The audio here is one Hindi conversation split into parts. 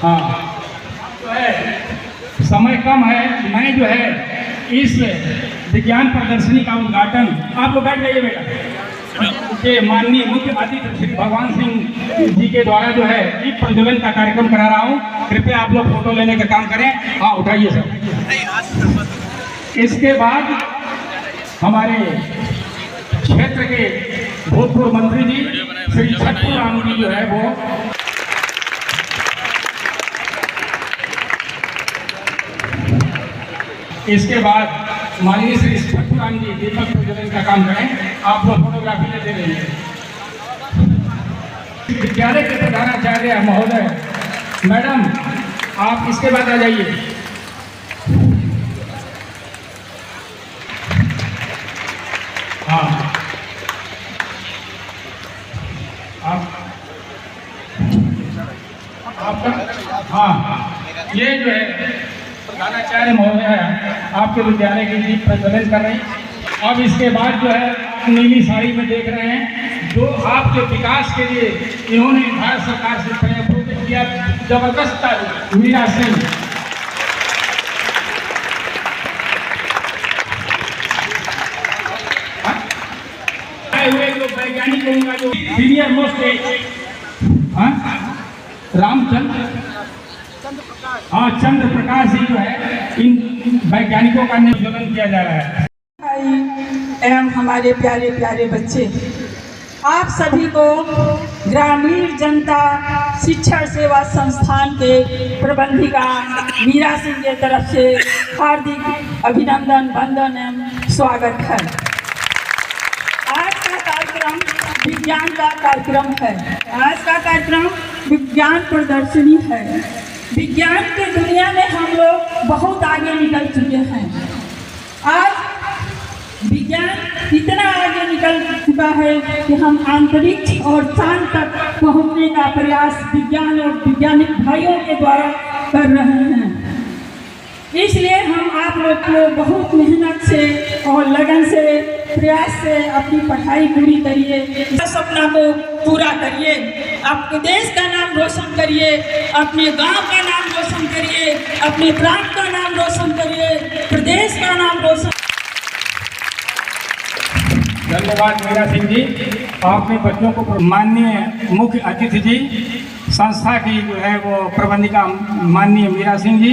हाँ, जो है समय कम है, मैं जो है इस विज्ञान प्रदर्शनी का उद्घाटन, आप लोग बैठ जाइए बेटा, के माननीय मुख्य अतिथि श्री भगवान सिंह जी के द्वारा जो है दीप प्रज्वलन का कार्यक्रम करा रहा हूँ। कृपया आप लोग फोटो लेने का काम करें। हाँ, उठाइए सर। इसके बाद हमारे क्षेत्र के भूतपूर्व मंत्री जी श्री छट्टू राम जी जो है वो इसके बाद माननीय श्री छट्टू राम जी दीपक प्रज्वलन का काम करें। आप लोग फोटोग्राफी लेते रहिए। विद्यालय के प्रधानाचार्य महोदय मैडम, आप इसके बाद आ जाइए। हाँ, आपका हाँ, ये जो है प्रधानाचार्य महोदय आपके विद्यालय की दीप प्रज्वलन कर रहे हैं। अब इसके बाद जो है आप नीली साड़ी में देख रहे हैं, जो आपके विकास के लिए इन्होंने भारत सरकार से प्रेरित किया, जबरदस्त मीरा सिंह। आए हुए जो वैज्ञानिकों का जो सीनियर मोस्ट चंद्र प्रकाश जी जो है, इन वैज्ञानिकों का नियोजन किया जा रहा है। एवं हमारे प्यारे प्यारे बच्चे, आप सभी को ग्रामीण जनता शिक्षण सेवा संस्थान के प्रबंधिका मीरा सिंह की तरफ से हार्दिक अभिनंदन, वंदन एवं स्वागत है। आज का कार्यक्रम विज्ञान का कार्यक्रम है। आज का कार्यक्रम विज्ञान प्रदर्शनी है। विज्ञान की दुनिया में हम लोग बहुत आगे निकल चुके हैं। आज विज्ञान इतना आगे निकल चुका है कि हम अंतरिक्ष और चांद तक पहुंचने का प्रयास विज्ञान और वैज्ञानिक भाइयों के द्वारा कर रहे हैं। इसलिए हम आप लोग को बहुत मेहनत से और लगन से, प्रयास से अपनी पढ़ाई पूरी करिए, सपना को पूरा करिए, अपने देश का नाम रोशन करिए, अपने गांव का नाम रोशन करिए, अपने प्रांत का नाम रोशन करिए, प्रदेश का नाम रोशन। धन्यवाद मीरा सिंह जी। आपने बच्चों को माननीय मुख्य अतिथि जी, संस्था की जो है वो प्रबंधिका माननीय मीरा सिंह जी,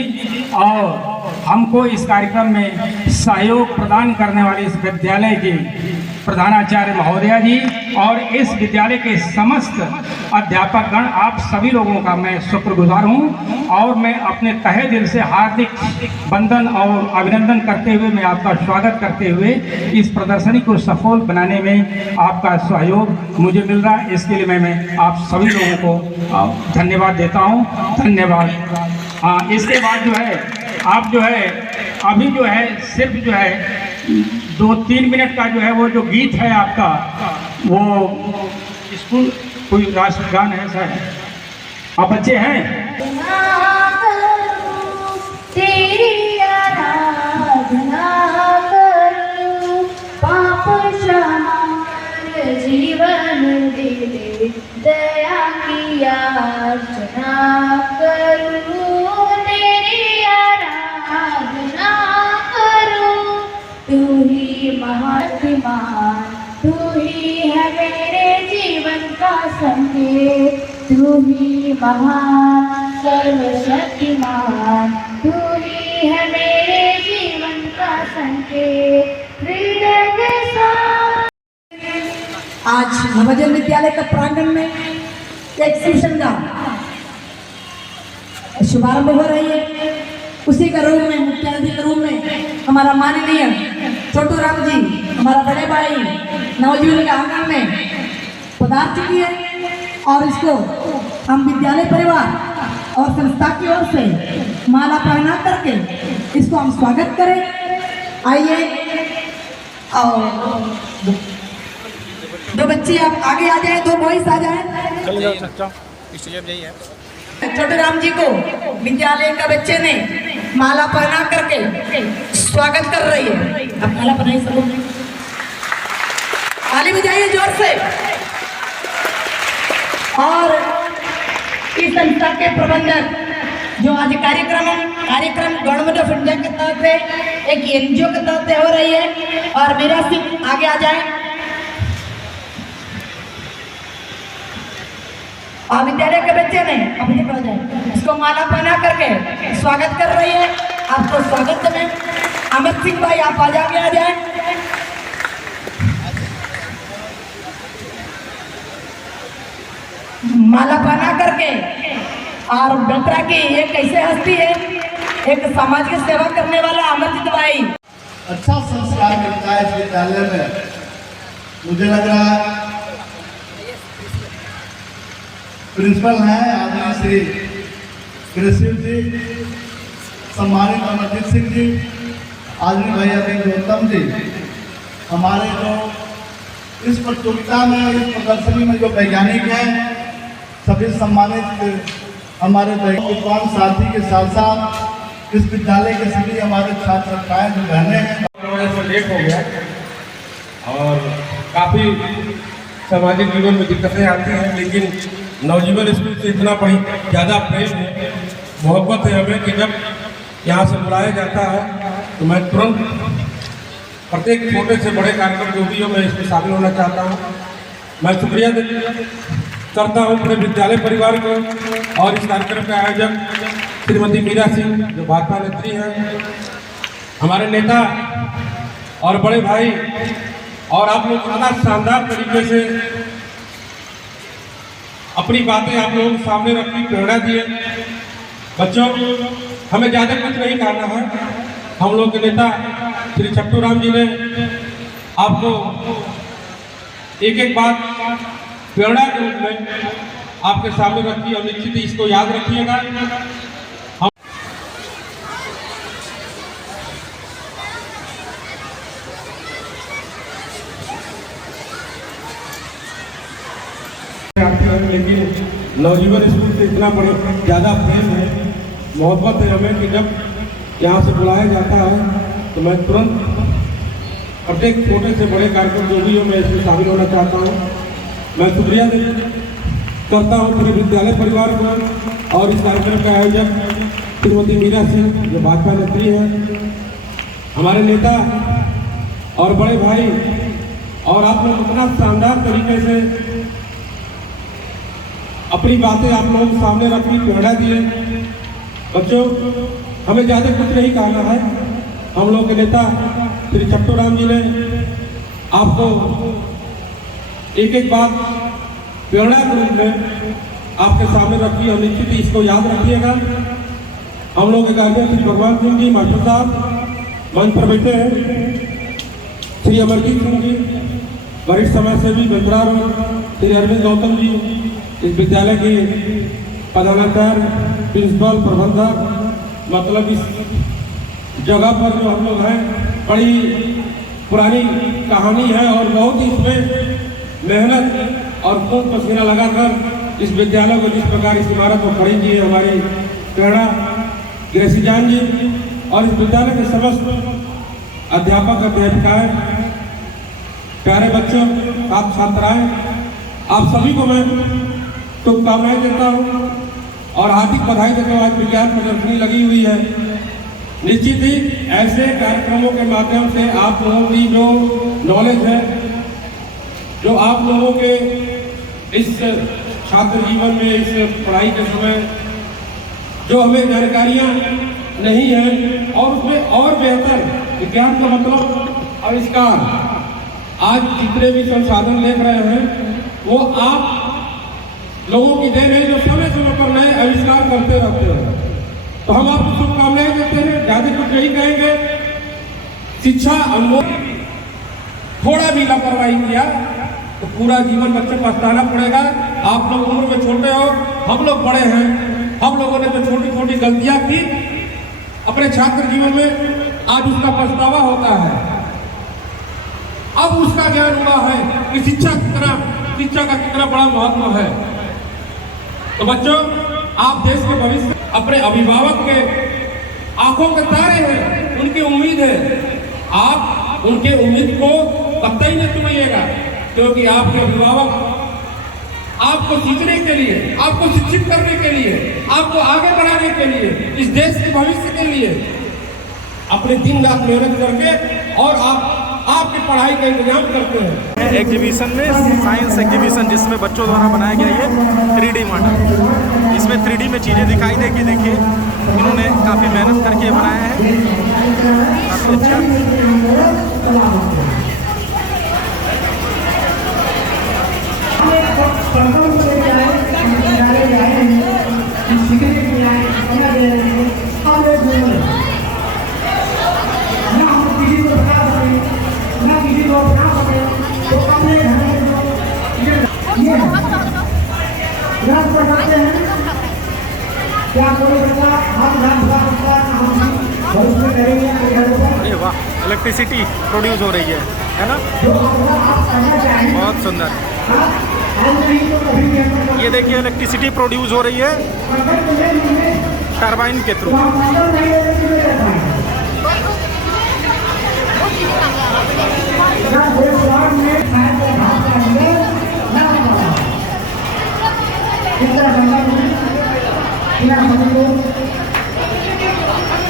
और हमको इस कार्यक्रम में सहयोग प्रदान करने वाले इस विद्यालय के प्रधानाचार्य महोदया जी और इस विद्यालय के समस्त अध्यापकगण, आप सभी लोगों का मैं शुक्रगुजार हूं। और मैं अपने तहे दिल से हार्दिक वंदन और अभिनंदन करते हुए, मैं आपका स्वागत करते हुए इस प्रदर्शनी को सफल बनाने में आपका सहयोग मुझे मिल रहा है, इसके लिए मैं आप सभी लोगों को धन्यवाद देता हूं। धन्यवाद। हाँ, इसके बाद जो है आप जो है अभी जो है सिर्फ जो है 2-3 मिनट का जो है वो जो गीत है आपका, वो स्कूल कोई राष्ट्रगान है सर, आप बच्चे हैं? तेरी आराधना करूं, पाप क्षमा जीवन दे दे, दया की याचना करूं, तेरी आराधना करूं। तू ही महात्मान, तू ही है मेरे जीवन का संकेत, तू ही महान सर्वशक्तिमान, तू ही है मेरे जीवन का संकेत। हृदय के साथ आज नवोदय विद्यालय का प्रांगण में एग्जीबिशन का शुभारंभ हो रही है। उसी का रूप में, मुख्य अतिथि के रूप में हमारा माननीय छोटू राम जी, हमारा बड़े भाई नवजीवन के आंगन में पधार चुकी है, और इसको हम विद्यालय परिवार और संस्था की ओर से माला पहना करके इसको हम स्वागत करें। आइए, और दो बच्चे आप आगे आ जाए, दो बॉयज आ जाए। छोटे राम जी को विद्यालय का बच्चे ने माला पहना करके स्वागत कर रही है। अब माला पहनाई सब लोग, ताली बजाइए जोर से। और इस संस्था के प्रबंधक जो आज कार्यक्रम गवर्नमेंट ऑफ इंडिया के तहत है, एक एनजीओ के तहत हो रही है। और मीरा सिंह आगे आ जाए। विद्यालय के बच्चे ने अपने पढ़ जाए, इसको माला पहना करके स्वागत कर रही है। आपको स्वागत में अमित सिंह भाई आप आगे आ जाए। माला पहना करके और डॉक्टर की एक कैसे हस्ती है, एक समाज की सेवा करने वाला अमरजीत भाई। अच्छा संस्कार मिलता है इस विद्यालय में। मुझे लग रहा है प्रिंसिपल हैं आदरणीय श्री कृष्ण जी, सम्मानित अमरजीत सिंह जी, आदरणीय भाई अरविंद गौतम जी, हमारे जो इस प्रतियोगिता में, इस प्रदर्शनी में जो वैज्ञानिक हैं, सभी सम्मानित हमारे विद्वान साथी के साथ साथ इस विद्यालय के सभी हमारे छात्र छात्राएं जो बहने हैं। थोड़ा लेट हो गया और काफ़ी सामाजिक जीवन में दिक्कतें आती हैं, लेकिन नवजीवन स्कूल से इतना बड़ी ज़्यादा प्रेम है, मोहब्बत है हमें कि जब यहाँ से बुलाया जाता है तो मैं तुरंत प्रत्येक छोटे से बड़े कार्यक्रम जो भी हो मैं इसमें शामिल होना चाहता हूँ। मैं शुक्रिया करता हूँ पूरे विद्यालय परिवार को और इस कार्यक्रम के आयोजक श्रीमती मीरा सिंह जो भाजपा नेत्री हैं, हमारे नेता और बड़े भाई, और आप लोग इतना शानदार तरीके से अपनी बातें आप लोगों के सामने रखी, प्रेरणा दिए। बच्चों, हमें ज़्यादा कुछ नहीं कहना है। हम लोग के नेता श्री छट्टू राम जी ने आपको एक एक बात प्रेरणा के रूप में आपके सामने रखी और निश्चित ही इसको याद रखिएगा। लेकिन नवजीवन स्कूल से इतना बड़े ज़्यादा प्रेम है, मोहब्बत है हमें कि जब यहाँ से बुलाया जाता है तो मैं तुरंत प्रत्येक छोटे से बड़े कार्यक्रम जो भी हो मैं इसमें शामिल होना चाहता हूँ। मैं शुक्रिया करता हूँ पूरे विद्यालय परिवार को और इस कार्यक्रम के आयोजक श्रीमती मीरा सिंह जो भाजपा नेत्री हैं, हमारे नेता और बड़े भाई, और आप लोग इतना शानदार तरीके से अपनी बातें आप लोगों के सामने रखी, प्रेरणा दिए। बच्चों, हमें ज़्यादा कुछ नहीं कहना है। हम लोग के नेता श्री छट्टू राम जी ने आपको एक एक बात प्रेरणा के रूप में आपके सामने रखी और निश्चित ही इसको याद रखिएगा। हम लोग के गार्जियन श्री भगवान सिंह जी मास्टर साहब मंच पर बैठे हैं, श्री अमरजीत सिंह जी वरिष्ठ समाज सेवी बंदरार, श्री अरविंद गौतम जी इस विद्यालय के प्रधानाचार्य, प्रिंसिपल, प्रबंधक, मतलब इस जगह पर जो हम लोग हैं, बड़ी पुरानी कहानी है और बहुत ही इसमें मेहनत और खून पसीना लगाकर इस विद्यालय को जिस प्रकार इस इमारत को खड़ी की है हमारी प्रेरणा ग्रेसी जान जी और इस विद्यालय के समस्त अध्यापक अध्यापिकाएं, प्यारे बच्चों, आप छात्राएं, आप सभी को मैं शुभकामनाएं देता हूँ और हार्दिक बधाई देता हूँ। आज विज्ञान प्रदर्शनी लगी हुई है। निश्चित ही ऐसे कार्यक्रमों के माध्यम से आप लोगों की जो नॉलेज है, जो आप लोगों के इस छात्र जीवन में, इस पढ़ाई के समय जो हमें जानकारियाँ नहीं हैं और उसमें और बेहतर विज्ञान का मतलब आविष्कार, आज जितने भी संसाधन देख रहे हैं वो आप लोगों की देन है जो समय समय पर नए आविष्कार करते रहते हैं। तो हम आपको शुभकामनाएं देते हैं। ज़्यादा कुछ नहीं कहेंगे। शिक्षा अनमोल, थोड़ा भी लापरवाही किया तो पूरा जीवन बच्चे पछताना पड़ेगा। आप लोग उम्र में छोटे हो, हम लोग बड़े हैं। हम लोगों ने जो छोटी छोटी गलतियां की अपने छात्र जीवन में, आज उसका पछतावा होता है। अब उसका ज्ञान हुआ है कि शिक्षा का कितना बड़ा महत्व है। तो बच्चों, आप देश के भविष्य, अपने अभिभावक के आंखों के तारे हैं, उनकी उम्मीद है। आप उनके उम्मीद को कतई नहीं तोड़िएगा, क्योंकि आपके अभिभावक आपको सीखने के लिए, आपको शिक्षित करने के लिए, आपको आगे बढ़ाने के लिए, इस देश के भविष्य के लिए अपने दिन रात मेहनत करके और आपकी पढ़ाई का इंतजाम करते हैं। एग्जीबिशन में साइंस एग्जीबिशन जिसमें बच्चों द्वारा बनाया गया ये 3D मॉडल, इसमें 3D में चीज़ें दिखाई देगी। देखिए इन्होंने काफ़ी मेहनत करके बनाया है, काफ़ी अच्छा। अरे वाह, इलेक्ट्रिसिटी प्रोड्यूस हो रही है ना, बहुत सुंदर। ये देखिए इलेक्ट्रिसिटी प्रोड्यूस हो रही है टरबाइन के थ्रू।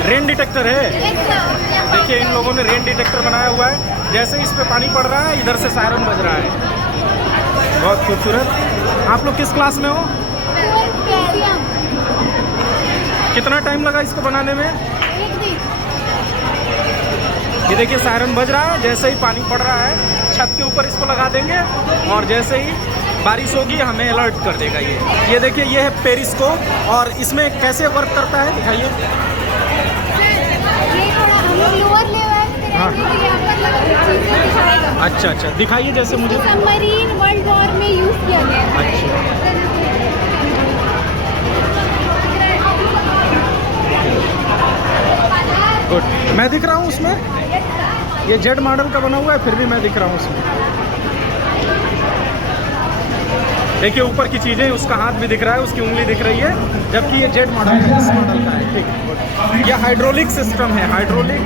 रेन डिटेक्टर है, देखिए इन लोगों ने रेन डिटेक्टर बनाया हुआ है। जैसे इस पे पानी पड़ रहा है इधर से सायरन बज रहा है, बहुत खूबसूरत। आप लोग किस क्लास में हो? कितना टाइम लगा इसको बनाने में? ये देखिए सायरन बज रहा है, जैसे ही पानी पड़ रहा है छत के ऊपर इसको लगा देंगे और जैसे ही बारिश होगी हमें अलर्ट कर देगा। ये देखिए ये है पेरिस्कोप और इसमें कैसे वर्क करता है दिखाइए। हाँ अच्छा अच्छा, दिखाइए जैसे मुझे। सबमरीन वर्ल्ड वॉर में यूज किया गया है। अच्छा गुड, मैं दिख रहा हूँ उसमें। ये जेड मॉडल का बना हुआ है फिर भी मैं दिख रहा हूँ उसमें। देखिए ऊपर की चीज़ें, उसका हाथ भी दिख रहा है, उसकी उंगली दिख रही है, जबकि ये जेड मॉडल का इस मॉडल का है। ठीक, ये हाइड्रोलिक सिस्टम है, हाइड्रोलिक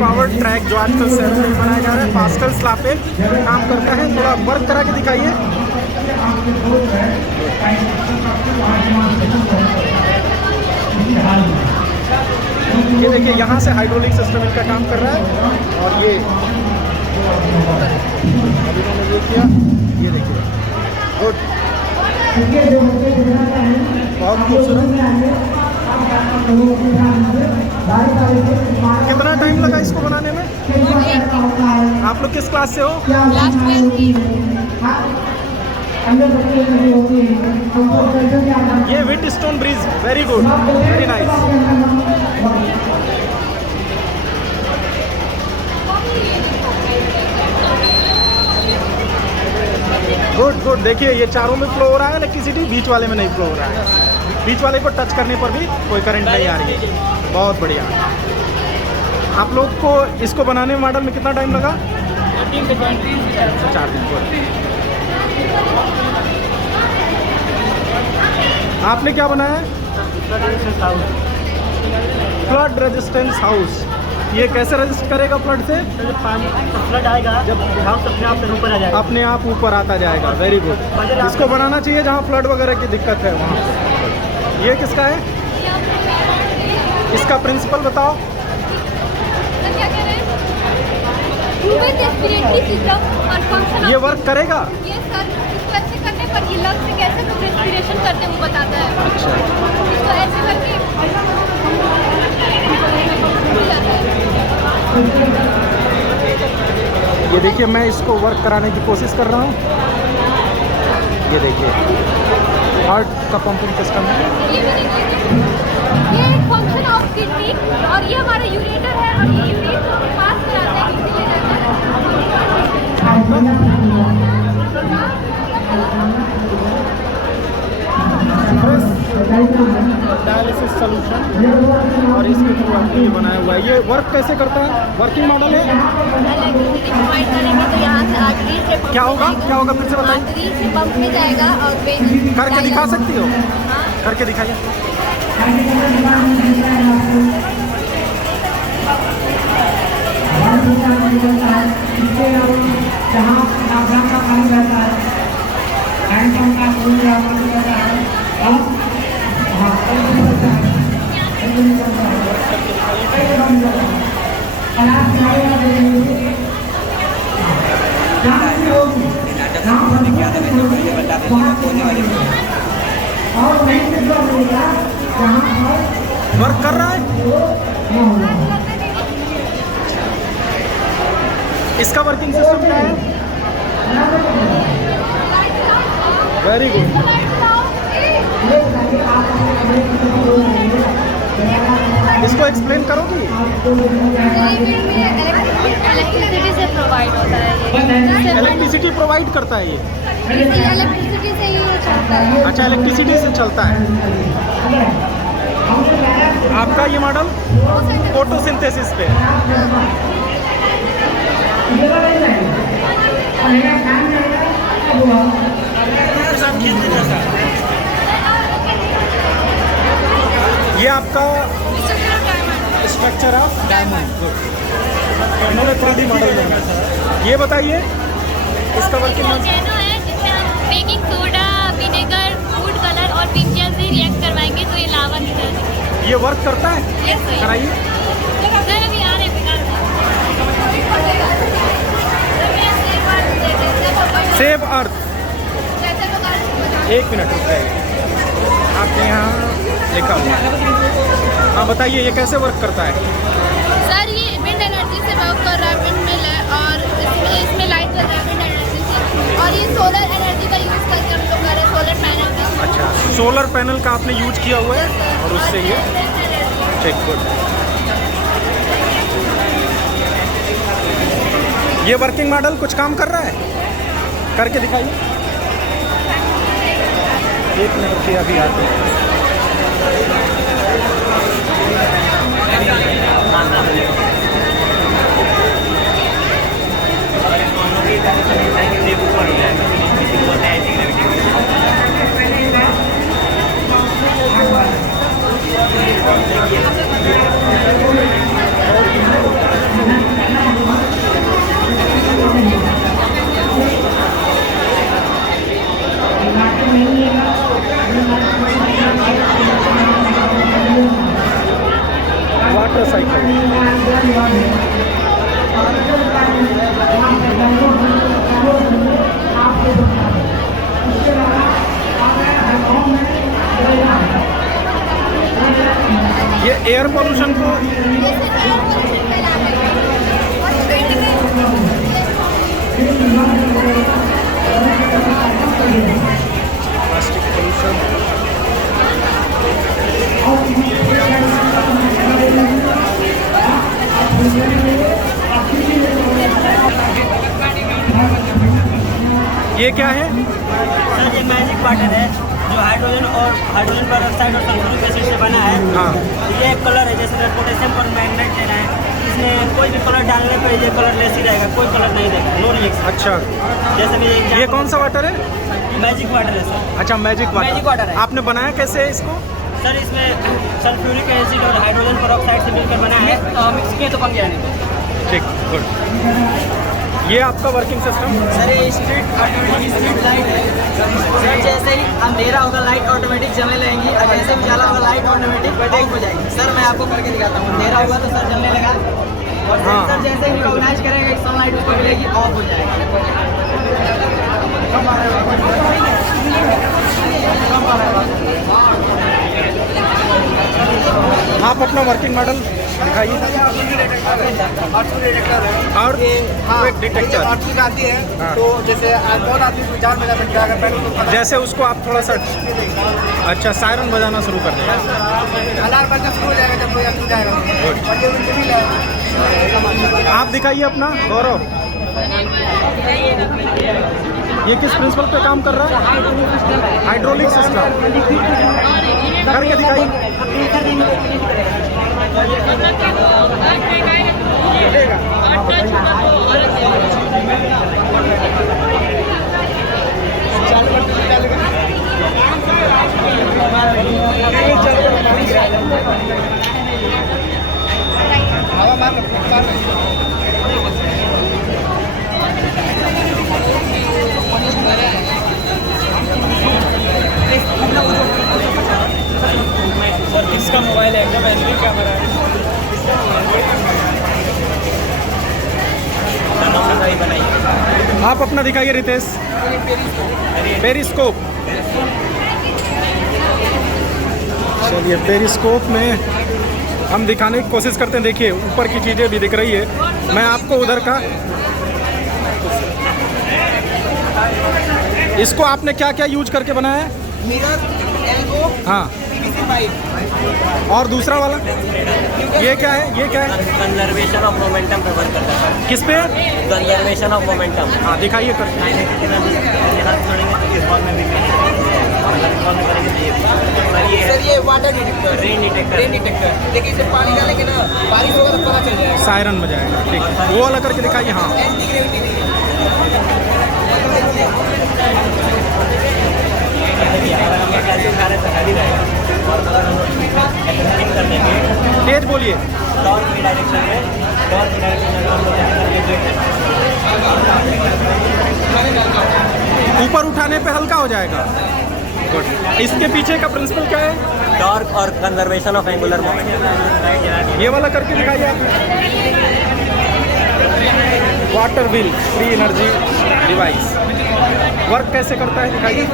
पावर ट्रैक जो आजकल शहरों में बनाया जा रहा है, पास्कल लॉ पे काम करता है। थोड़ा वर्क करा के दिखाइए। ये देखिए यहाँ से हाइड्रोलिक सिस्टम इनका काम कर रहा है और ये अभी मैंने ये किया, ये देखिए गुड, बहुत खूबसूरत। कितना टाइम लगा इसको बनाने में? आप लोग किस क्लास से हो? ये wheat stone bridge, very good, very nice. Good good, देखिए ये चारों में फ्लो हो रहा है इलेक्ट्रिसिटी, बीच वाले में नहीं फ्लो हो रहा है। बीच वाले को टच करने पर भी कोई करंट नहीं आ रही है, बहुत बढ़िया। आप लोग को इसको बनाने में मॉडल में कितना टाइम लगा? 4 दिन। आपने क्या बनाया? Flood resistance house. ये कैसे रजिस्ट करेगा फ्लड से? फ्लड आएगा जब हाउस अपने आप ऊपर आ जाएगा, अपने आप ऊपर आता जाएगा। वेरी गुड, इसको बनाना चाहिए जहाँ फ्लड वगैरह की दिक्कत है वहाँ। ये किसका है? इसका प्रिंसिपल बताओ। ये वर्क करेगा? ये सर इसको ऐसे करने पर ये लंग्स से कैसे रेस्पिरेशन करते हैं वो बताता है। अच्छा, इसको ऐसे करके ये देखिए मैं इसको वर्क कराने की कोशिश कर रहा हूँ। ये देखिए हार्ट का पंपिंग सिस्टम है। ये एक फंक्शन ऑफ किडनी और ये हमारा यूरेटर है और ये यूरेटर को पास कराता है इसीलिए डायलिसिस सोल्यूशन और इसके थ्रू आपने ये बनाया हुआ है। ये वर्क कैसे करता है? वर्किंग मॉडल है? प्रोवाइड करेंगे तो यहाँ से आर्टरी से क्या होगा फिर से बताइए। आर्टरी से पंप में जाएगा और करके दिखा सकती हो? करके दिखाइए। जहाँ काम करता है, हैंडपंप का पूरी काम करता है और हाँ करता है, अनाज खाएगा जहाँ से होगी जहाँ और नहीं मिलेगा जहाँ पर वर्क कर रहा है। इसका वर्किंग सिस्टम क्या है? Very good. इसको एक्सप्लेन करोगी? इलेक्ट्रिसिटी से प्रोवाइड होता है ये। इलेक्ट्रिसिटी प्रोवाइड करता है ये? इलेक्ट्रिसिटी से ही ये चलता है। अच्छा, इलेक्ट्रिसिटी से चलता है। आपका ये मॉडल फोटोसिंथेसिस पे। ये आपका स्ट्रक्चर ऑफ डायमंड। उन्होंने 3D मॉडल बनाया। ये बताइए इसका वर्किंग नैनो है जिसमें हम baking soda, vinegar, food colour और पिंक जेल से रिएक्ट करवाएंगे तो ये लावा निकल। ये वर्क करता है? Yes sir. कराइए। सर अभी आ रहे हैं। Save earth. 1 मिनट रुक जाइए, आपके यहाँ लिखा हुआ है। हाँ बताइए ये कैसे वर्क करता है? सर ये विंड एनर्जी से वर्क कर रहा है, विंड मिल है और इसमें लाइट चल रहा है विंड एनर्जी से, और ये सोलर एनर्जी का यूज़ करके हम लोग कर रहे हैं, सोलर पैनल का। अच्छा, सोलर पैनल का आपने यूज किया हुआ है और उससे ये ठीक। गुड। ये वर्किंग मॉडल कुछ काम कर रहा है? करके दिखाइए। 1 मिनट रुकिए, अभी आते हैं। Water cycle. ये एयर पोल्यूशन को प्लास्टिक पोल्यूशन। ये क्या है? सर ये मैजिक वाटर है जो हाइड्रोजन पर ऑक्साइड और सल्फ्यूरिक एसिड से बना है। हाँ। ये एक कलर है, जैसे पोटेशियम पर मैग्नेट देना है, इसमें कोई भी कलर डालने पर ये कलर लेस ही रहेगा, कोई कलर नहीं देगा, नो रिएक्शन। अच्छा, जैसे कि ये कौन सा वाटर है? मैजिक वाटर है सर। अच्छा, मैजिक मैजिक वाटर है। आपने बनाया कैसे है इसको? सर इसमें सल्फ्यूरिक एसिड और हाइड्रोजन पर ऑक्साइड से मिलकर बना है, मिक्स किए तो बन गया नहीं। ठीक, गुड। ये आपका वर्किंग सिस्टम? सर ये स्ट्रीट लाइट है सर, जैसे ही अंधेरा होगा लाइट ऑटोमेटिक जलने लगेगी, और जैसे भी उजाला होगा लाइट ऑटोमेटिक ऑफ हो जाएगी। सर मैं आपको करके दिखाता हूँ, अंधेरा होगा तो सर जलने लगा, और सर जैसे ही रिकॉग्नाइज करेगा कि सनलाइट उसको मिलेगी ऑफ हो जाएगी। आप अपना वर्किंग मॉडल दिखाइए। और एक डिटेक्टर आती है तो जैसे बहुत आदमी जान में जाता है, अगर जैसे उसको आप थोड़ा सा अच्छा सायरन बजाना शुरू कर दें। अलार्म बजना शुरू हो जाएगा जब कोई आदमी जाएगा। आप दिखाइए अपना गौरव। ये किस प्रिंसिपल पे काम कर रहा है? Hydraulic system. करके दिखाइए। आप अपना दिखाइए रितेश। पेरिस्कोप। चलिए पेरिस्कोप में हम दिखाने की कोशिश करते हैं। देखिए ऊपर की चीज़ें भी दिख रही है। मैं आपको उधर का, इसको आपने क्या क्या यूज करके बनाया है? मिरर, एल्बो, हाँ, पीवीसी पाइप। और दूसरा वाला ये क्या है? ये क्या है? कंजर्वेशन ऑफ मोमेंटम कवर करता है। किस पे? Conservation of momentum. हाँ दिखाइए कर। सर ये वाटर डिटेक्टर, रेन डिटेक्टर। देखिए इसे पानी डालेंगे ना, बारिश होगा तो पता चल जाएगा। सायरन बजाएगा। ठीक, वो वाला करके दिखाइए। हाँ एंटी ग्रेविटी तेज बोलिए। ऊपर उठाने पे हल्का हो जाएगा। गुड। इसके पीछे का प्रिंसिपल क्या है? टॉर्क और कंजर्वेशन ऑफ एंगुलर मोमेंटम। ये वाला करके दिखाइए आप। Water wheel free energy device work कैसे करता है दिखाइए।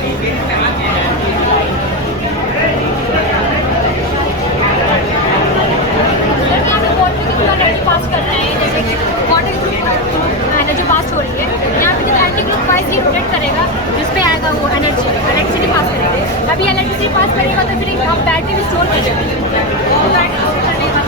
पास कर रहे हैं, जैसे कि वाटर ग्रुप एनर्जी पास हो रही है। यहाँ पे जब एंटी ग्रुप वाइज ही रोटेट करेगा, जिस पे आएगा वो इलेक्ट्रिसिटी पास करेगा। अभी इलेक्ट्रिसिटी पास करेगा तो फिर हम बैटरी भी स्टोर करेंगे। बैटरी स्टोर करने का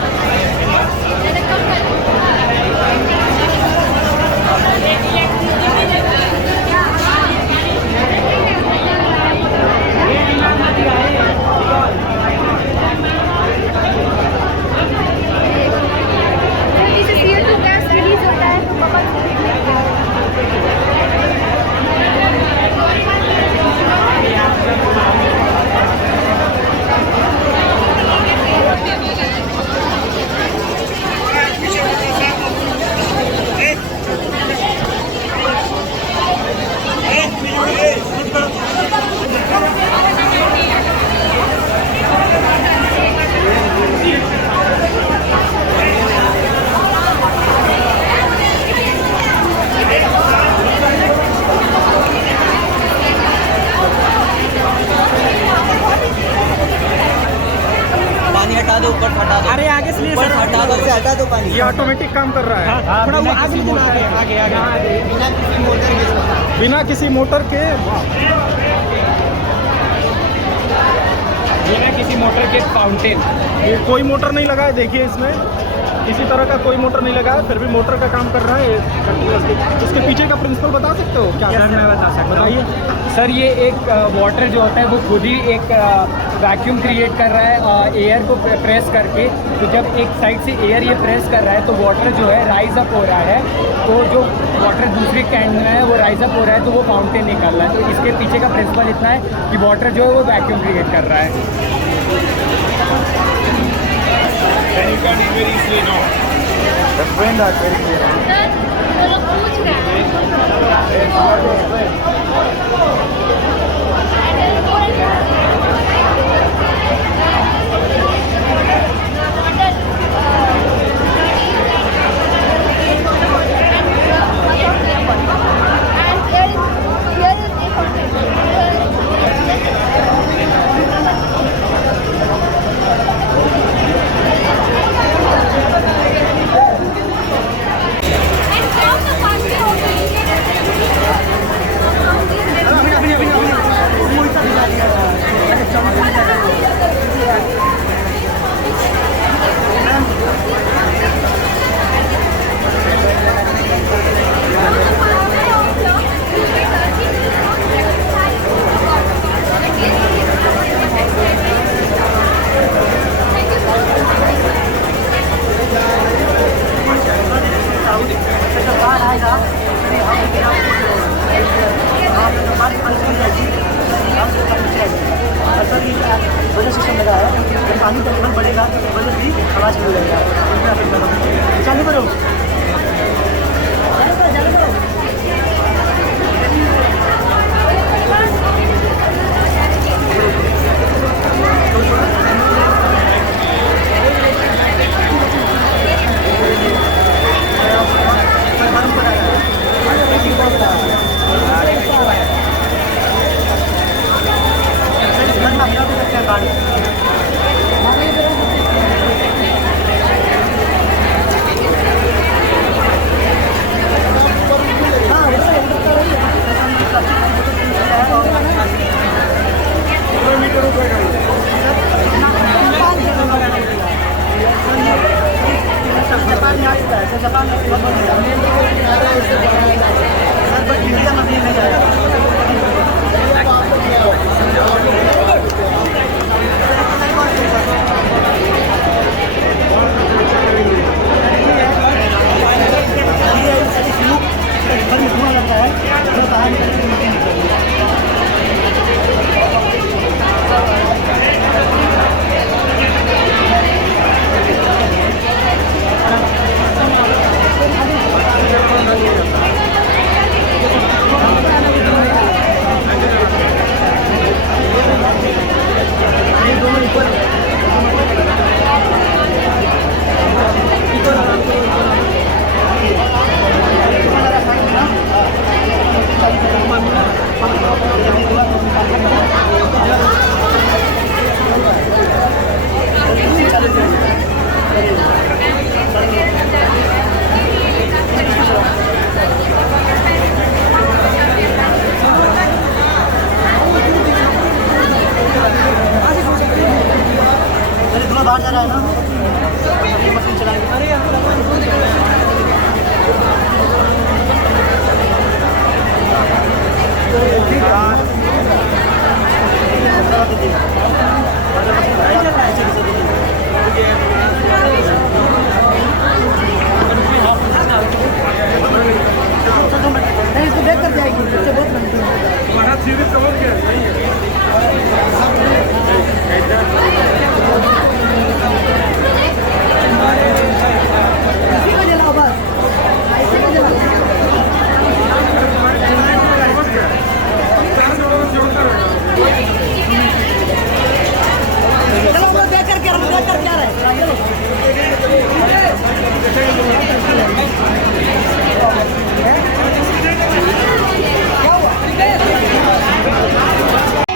अरे आगे से हटा दो पानी। ये ऑटोमेटिक काम कर रहा है। थोड़ा वो आगे बिना किसी मोटर के। बिना किसी मोटर के फाउंटेन। ये कोई मोटर नहीं लगा है। देखिए इसमें किसी तरह का कोई मोटर नहीं लगा है, फिर भी मोटर का काम कर रहा है कंटिन्यूअसली। इसके पीछे का प्रिंसिपल बता सकते हो क्या? सर मैं बता सकता हूँ। बताइए सर ये एक वाटर जो होता है वो खुद ही एक वैक्यूम क्रिएट कर रहा है एयर को प्रेस करके। तो जब एक साइड से एयर ये प्रेस कर रहा है तो वाटर जो है राइज अप हो रहा है। तो जो वाटर दूसरी कैन में है वो राइज अप हो रहा है तो वो फाउंटेन निकल रहा है। तो इसके पीछे का प्रिंसिपल इतना है कि वाटर जो है वो वैक्यूम क्रिएट कर रहा है। सर वो लोग पूछ रहे सिस्टम लगा है। जब पानी का लेवल बढ़ेगा तो वजन भी आवाज़ मिल जाएगा। चालू करो। गरम पड़ा है।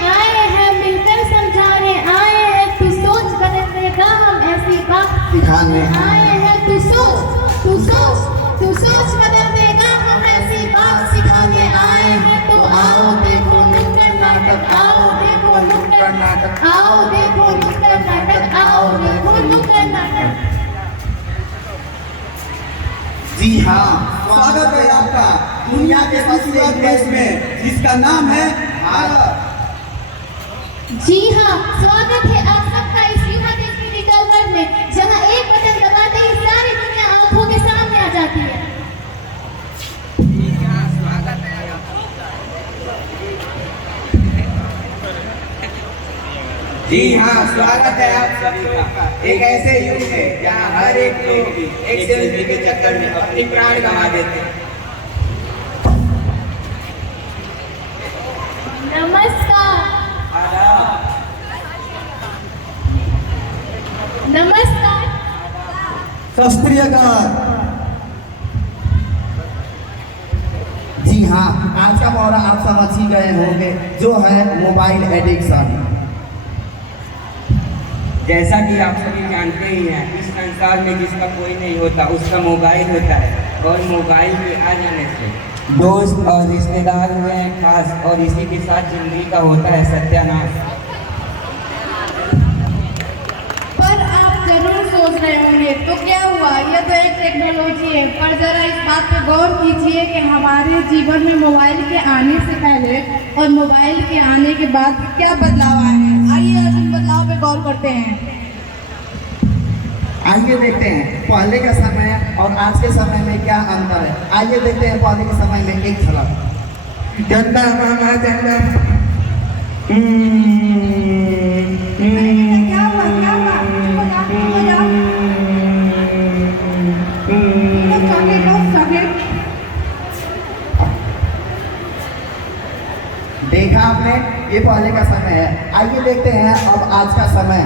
आए हैं मिलकर समझाने, आए हैं तू सोच बदलने का, हम ऐसी बात सिखाने आए हैं। तू सोच बदलने का, हम ऐसी बात सिखाने आए हैं। तो आओ देखो नुक्कड़ नाटक, आओ देखो नुक्कड़ नाटक, आओ देखो नुक्कड़ नाटक, आओ देखो नुक्कड़ नाटक। जी हाँ, स्वागत है आपका दुनिया के खूबसूरत देश में जिसका नाम है भारत। जी हाँ, स्वागत है आप सबका इस युवा देश के डिजिटल वर्ल्ड में, जहाँ एक बटन दबाते ही सारी दुनिया आंखों के सामने आ जाती है। जी हाँ, स्वागत है आप सभी का एक ऐसे युग में जहाँ हर एक लोग एक सेल्फी के चक्कर में अपनी प्राण गंवा देते हैं। नमस्कार। नमस्कार। सत श्री अकाल। जी हाँ, आज का मौला आप समझ ही गए होंगे जो है मोबाइल एडिक्शन। जैसा कि आप सभी जानते ही हैं, इस संसार में जिसका कोई नहीं होता उसका मोबाइल होता है, और मोबाइल के आ जाने से दोस्त और रिश्तेदार हुए हैं खास, और इसी के साथ जिंदगी का होता है सत्यानाश। पर आप जरूर सोच रहे होंगे तो क्या हुआ, यह तो एक टेक्नोलॉजी है। पर जरा इस बात पर गौर कीजिए कि हमारे जीवन में मोबाइल के आने से पहले और मोबाइल के आने के बाद क्या बदलाव आए हैं। आइए आज इन बदलाव पे गौर करते हैं। आइए देखते हैं पहले का समय और आज के समय में क्या अंतर है। आइए देखते हैं पहले के समय में एक झलक। जनता मामा जनता क्या हुआ, क्या हुआ? देखा आपने, ये पहले का समय है। आइए देखते हैं अब आज का समय।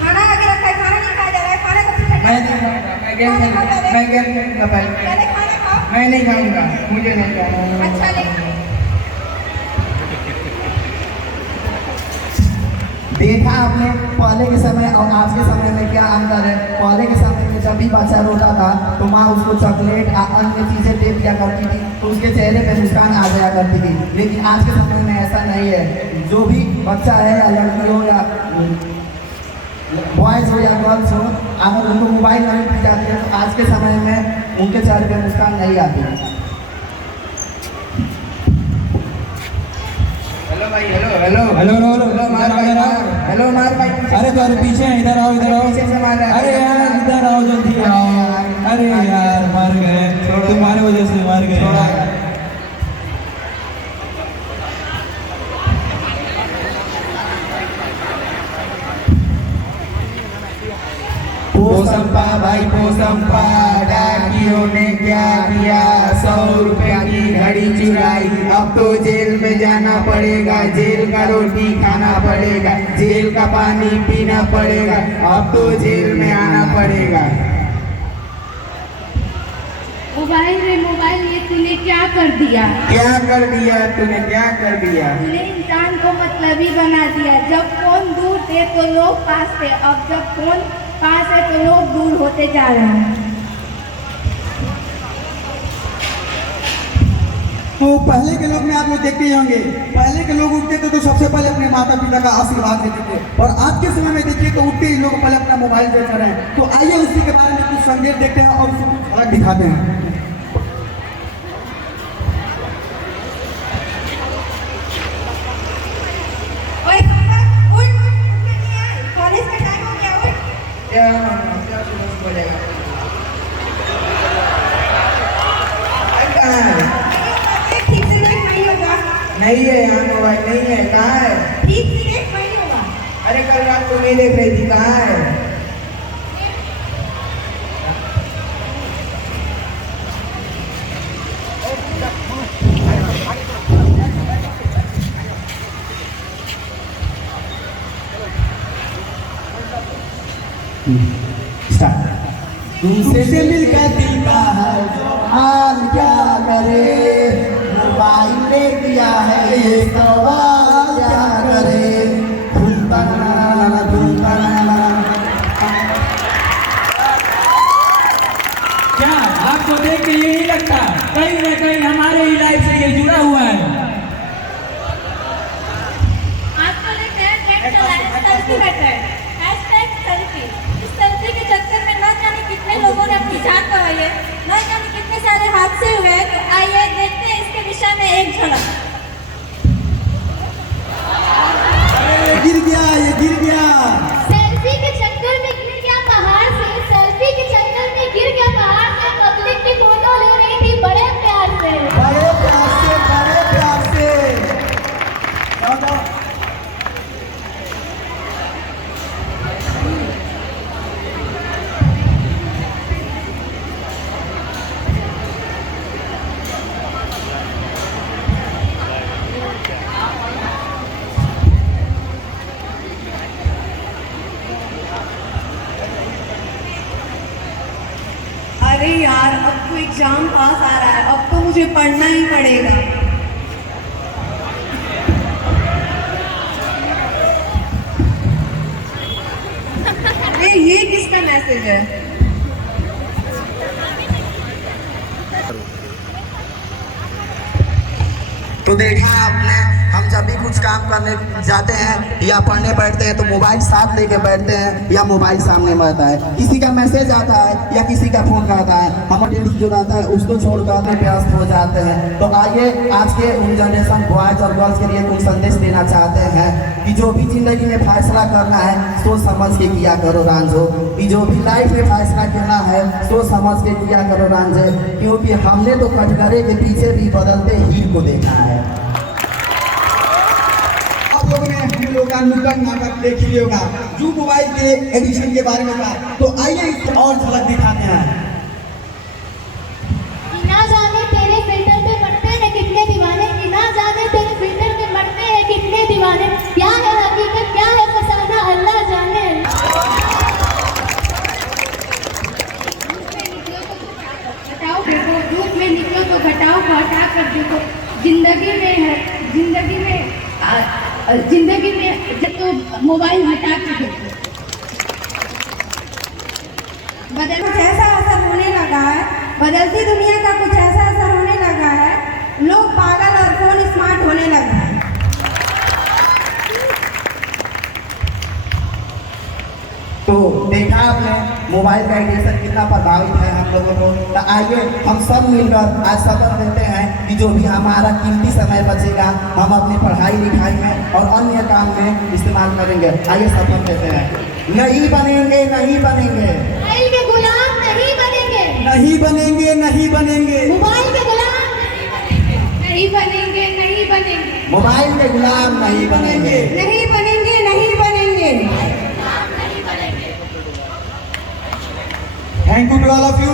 खाना आगे रखा है, खाना नहीं खाया जा रहा है, खाना कब से मैं नहीं खाऊंगा, मैं गेम खेलूंगा पहले। पहले खाना खाओ। मैं नहीं खाऊंगा, मुझे नहीं खाना। अच्छा नहीं। देखा आपने पहले के समय और आज के समय में क्या अंतर है। पहले के समय में जब भी बच्चा रोता था तो माँ उसको चॉकलेट या अन्य चीज़ें दे दिया करती थी, तो उसके चेहरे पे मुस्कान आ जाया करती थी। लेकिन आज के समय में ऐसा नहीं है। जो भी बच्चा है या लड़की हो या बॉयज़ हो या गर्ल्स हो, अगर उनको मोबाइल नहीं दी जाती है तो आज के समय में उनके चेहरे पे मुस्कान नहीं आती। हेलो भाई, hello hello hello hello hello मार भाई, हेलो मार भाई। अरे तो पीछे हैं, इधर आओ इधर आओ। पीछे से मार रहा है। अरे यार इधर आओ, जल्दी आओ। अरे यार मार गए, तुम्हारी वजह से मार गए यार। पोसंपा भाई पोसंपा, डाकियों ने क्या किया, 100 रुपया की घड़ी चुराई। अब तो जेल में जाना पड़ेगा, जेल का रोटी खाना पड़ेगा, जेल का पानी पीना पड़ेगा, अब तो जेल में आना पड़ेगा। मोबाइल रे मोबाइल, ये तूने क्या कर दिया? क्या कर दिया तूने, क्या कर दिया? तूने इंसान को मतलबी बना दिया। जब फोन दूर थे तो लोग पास थे, अब जब फोन पास है तो लोग दूर होते जा रहे हैं। तो पहले के लोग में आप लोग देखते ही होंगे, पहले के लोग उठते थे तो सबसे पहले अपने माता पिता का आशीर्वाद लेते थे, और आज के समय में देखिए तो उठते ही लोग पहले अपना मोबाइल देख रहे हैं। तो आइए उसी के बारे में कुछ संदेश देखते हैं और उसको कुछ अलग दिखाते हैं। कॉलेज का टाइम हो गया, क्या बोलेगा? कहाँ है? ठीक से देख नहीं होगा। नहीं है यहाँ मोबाइल, नहीं है, कहाँ है? ठीक से देख नहीं होगा। अरे कल रात को नहीं देख रही थी, कहाँ है? तुमसे मिलकर दिल का है हाल क्या करे, मोबाइल ने दिया है ये सवाल क्या करे। धुलता ना धुलता ना। क्या आपको देख के यही लगता कहीं ना कहीं हमारे ही लाइफ से ये जुड़ा हुआ है? आजकल एक नया ट्रेंड चला है सेल्फी का ट्रेंड, #सेल्फी। इस सेल्फी के चक्कर में न जाने कितने लोगों ने अपनी जान गंवाई है, न जाने कितने सारे हादसे हुए हैं। तो आइए देखते हैं इसके विषय में एक झलक। गिर गया, ये गिर गया। सेल्फी के चक्कर में गिर गया पहाड़ से, सेल्फी के चक्कर में गिर गया पहाड़ से। पब्लिक की फोटो ले रही थी बड़े प्यार से। बड़े प्यार से, बड़े प्यार से। अरे यार, अब तो एग्जाम पास आ रहा है, अब तो मुझे पढ़ना ही पड़ेगा। ये किसका मैसेज है? तो देखा आपने, हम जब भी कुछ काम करने जाते हैं या पढ़ने बैठते हैं तो मोबाइल साथ लेके बैठते हैं या मोबाइल सामने में रहता है। किसी का मैसेज आता है या किसी का फोन आता है, हमारे जो रहता है उसको छोड़कर अपने व्यस्त हो जाते हैं। तो आइए आज के उन जनरेशन बॉयज और गर्ल्स के लिए कुछ संदेश देना चाहते हैं कि जो भी जिंदगी में फैसला करना है सोच समझ के किया करो रांझो। कि जो भी लाइफ में फैसला करना है सोच समझ के किया करो रांझे, क्योंकि हमने तो कटघरे के पीछे भी बदलते हीर को देखा है। आप लोगों ने हम लोग का नुक्कड़ नाटक देख लिया होगा जो मोबाइल के एडिक्शन के बारे में था। तो आइए इसको और झलक दिखाते हैं। ना जाने तेरे फिल्टर पे मरते हैं कितने दीवाने, कि ना जाने तेरे फिल्टर पे मरते हैं कितने दीवाने। क्या है हकीकत, क्या है फसाना, अल्लाह जाने। घटाओ देखो, धूप में निकलो तो घटाओ को हटा कर देखो। जिंदगी में जब तो मोबाइल हटा के देखो। कुछ ऐसा असर होने लगा है, बदलती दुनिया का कुछ ऐसा असर होने लगा है, लोग पागल और फोन स्मार्ट होने लगा है। तो देखा आपने मोबाइल का एडिक्शन कितना प्रभावित है हम लोगों को। तो आइए हम सब मिलकर आज शपथ लेते हैं कि जो भी हमारा कीमती समय बचेगा हम अपनी पढ़ाई लिखाई में और अन्य काम में इस्तेमाल करेंगे। आइए शपथ लेते हैं, नहीं बनेंगे, नहीं बनेंगे, मोबाइल के गुलाम नहीं बनेंगे, नहीं बनेंगे, नहीं बनेंगे, मोबाइल के गुलाम नहीं बनेंगे, नहीं बनेंगे, मोबाइल के गुलाम नहीं बनेंगे, नहीं बनेंगे, नहीं बनेंगे। Thank you to all of you.